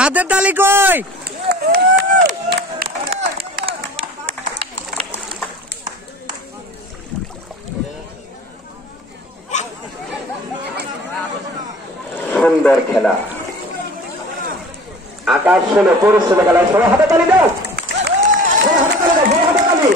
হাতের তালি কই? সুন্দর খেলা, আকর্ষণীয় পরিশ্রম খেলা। সবাই হাতে তালি দাও, সবাই হাতে তালি দাও, সবাই হাতে তালি।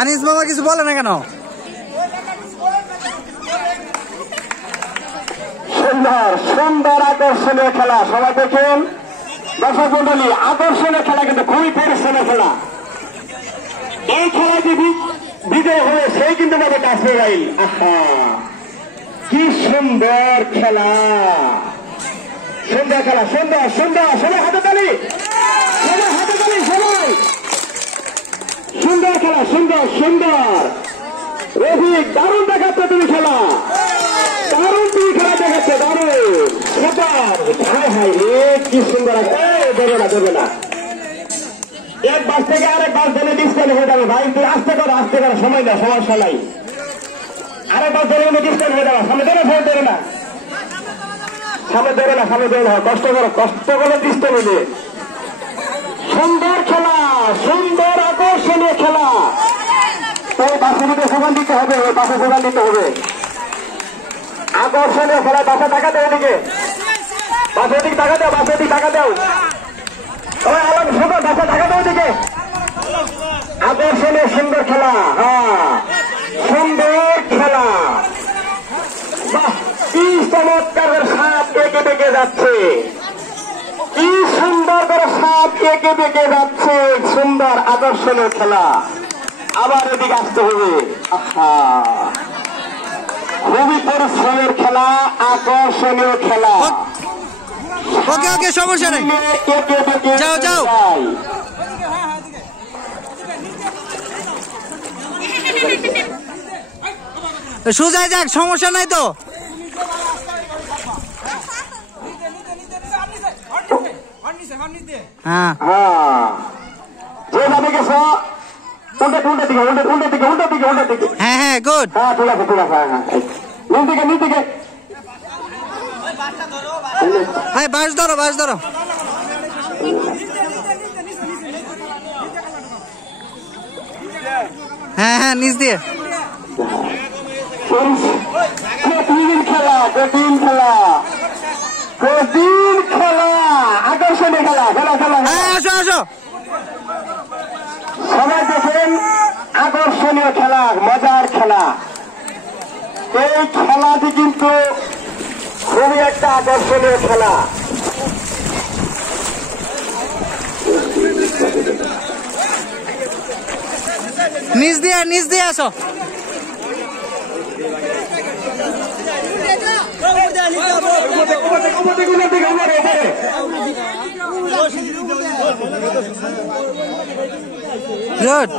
আনিস মামা কিছু বলে না কেন? সুন্দর সুন্দর আকর্ষণীয় খেলা, সবাই দেখেন দর্শক মন্ডলী। আকর্ষণীয় খেলা কিন্তু খুবই পরিশ্রমের খেলা। এই খেলা যে বিজয় হয়ে সেই কিন্তু আমাদের কাছে গাইল। আহা কি সুন্দর খেলা, সুন্দর খেলা, সুন্দর সুন্দর। সবাই হাতে তালি, সবাই হাতে তালি, সবাই। সুন্দর খেলা, সুন্দর সুন্দর। রফিক দারুণ দেখাচ্ছে তুমি খেলা, দারুণ তুমি খেলা দেখাচ্ছে, দারুণ সুন্দর। হাই হাই রে কি সুন্দর। দেবে না দেবে না, এক বাস থেকে আরেক বাস ধরে ডিসকাউন্ট হয়ে যাবে। ভাই তুই আস্তে করো, আস্তে করো, সময় না, সমস্যা নাই। আরেক বাস ধরে কিন্তু ডিসকাউন্ট হয়ে যাবে। সামনে ধরে ফোন ধরে না, সামনে ধরে না, সামনে ধরে না। কষ্ট করো, কষ্ট করে ডিসকাউন্ট হলে। সুন্দর খেলা, সুন্দর আকর্ষণীয় খেলা। ওই বাসে দিকে যোগান দিতে হবে, ওই বাসে যোগান দিতে হবে। আকর্ষণীয় খেলা, বাসে টাকা দেও, ওদিকে বাসের দিকে টাকা দাও, বাসের দিকে টাকা দাও। সবাই আলাদা সুন্দর বাসে টাকা দাও ওদিকে। আকর্ষণীয় সুন্দর খেলা, হ্যাঁ সুন্দর খেলা। বাহ কি চমৎকার সাপ এঁকে বেঁকে যাচ্ছে, কি সুন্দর করে সাপ এঁকে বেঁকে যাচ্ছে। সুন্দর আকর্ষণীয় খেলা। আবার এদিকে আসতে হবে। আহা খুবই পরিশ্রমের খেলা, আকর্ষণীয় খেলা। ওকে ওকে সমস্যা নেই, যাও যাও। সুজাই যাক, সমস্যা নাই তো। হ্যাঁ যেভাবে গেছো উল্টা দিকে, উল্টা দিকে, উল্টা দিকে, উল্টা দিকে। হ্যাঁ হ্যাঁ গুড। হ্যাঁ ঠিক আছে, ঠিক আছে। হ্যাঁ হ্যাঁ নিচ দিকে, নিচ দিকে। হ্যাঁ বাস ধরো, বাস ধরো। হ্যাঁ হ্যাঁ নিচ দিয়ে। কঠিন খেলা, কঠিন খেলা, কঠিন খেলা, আকর্ষণীয় খেলা। খেলা খেলা, হ্যাঁ আসো আসো। সবাই দেখেন আকর্ষণীয় খেলা, মজার খেলা। এই খেলাটি কিন্তু খুবই একটা আকর্ষণীয় খেলা। নিচ দিয়ে আসো। গুড।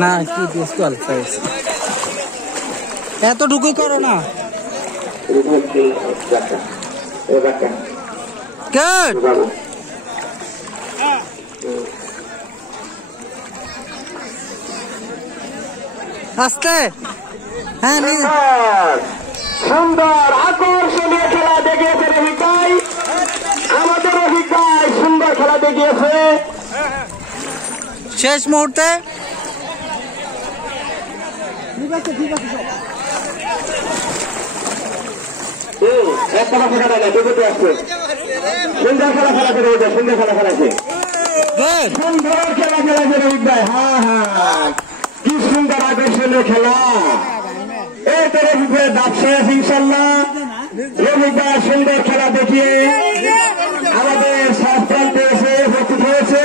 না একটু ডিসকোয়ালিফাই, এতটুকুই করো না। গুড। আস্তে। হ্যাঁ সুন্দর আকর্ষণীয় খেলা দেখিয়েছে রফিক ভাই, আমাদের রফিক ভাই সুন্দর খেলা দেখিয়েছে। শেষ মুহূর্তে একটা মাসে কাটা নেই, দুপুরতে আসছে। সুন্দর খেলা খেলাছে রফিক ভাই, সুন্দর খেলা খেলাছে, সুন্দর খেলা খেলাছে রফিক ভাই। হ্যাঁ হ্যাঁ কি সুন্দর আকর্ষণীয় খেলা। এই তো রফিক ভাই দাপ শেষ ইনশাল্লাহ। রফিক ভাই সুন্দর খেলা দেখিয়ে আমাদের সাত প্রান্তে এসে উপস্থিত হয়েছে।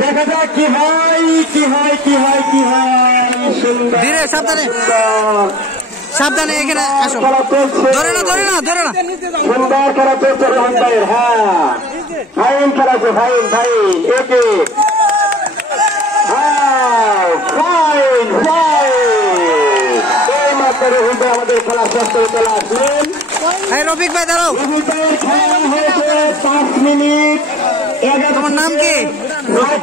দেখা যাক কি হয়, কি হয়, কি হয়, কি হয়। সুন্দর সাবধানে এখানে আসো। খেলা চলছে। ধরে না ধরে না ধরে না। সুন্দর খেলা চলছে রোহন ভাইয়ের। হ্যাঁ, ফাইন খেলা আছে, ফাইন ফাইন। একে ফাইন ফাইন। এই মাত্র রোহন ভাই আমাদের খেলা শেষ করে চলে আসলেন। এই রফিক ভাই দাঁড়াও। রোহন ভাইয়ের খেলা হয়েছে 5 মিনিট 11। তোমার নাম কি? রাইট